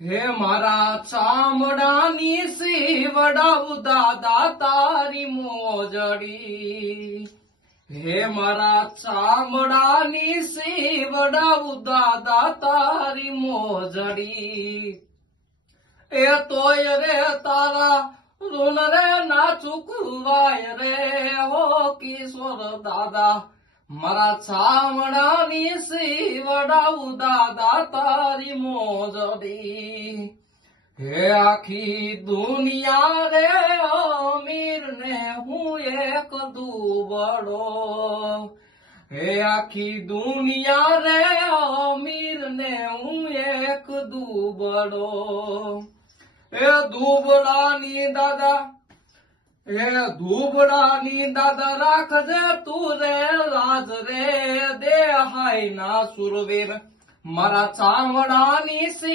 હે મારા ચામડાની સીવડાવું દાદા તારી મોજડી. હે મારા ચામડાની સીવડાવું દાદા તારી મોજડી. એ તોય રે તારા ઋણ રે ના ચૂકવાય રે હો કિશોર દાદા. મારા ચામડાની સીવડાવું દાદા તારી મોજડી. હે આખી દુનિયા રે અમીર ને હું એક દુબળો. હે આખી દુનિયા રે અમીર ને હું એક દુબળો. એ દુબળાની દાદા ધૂબડાની દાદા રાખજે તું રે લાજ રે દેહાય ના સુરવીર. મારા ચામડાની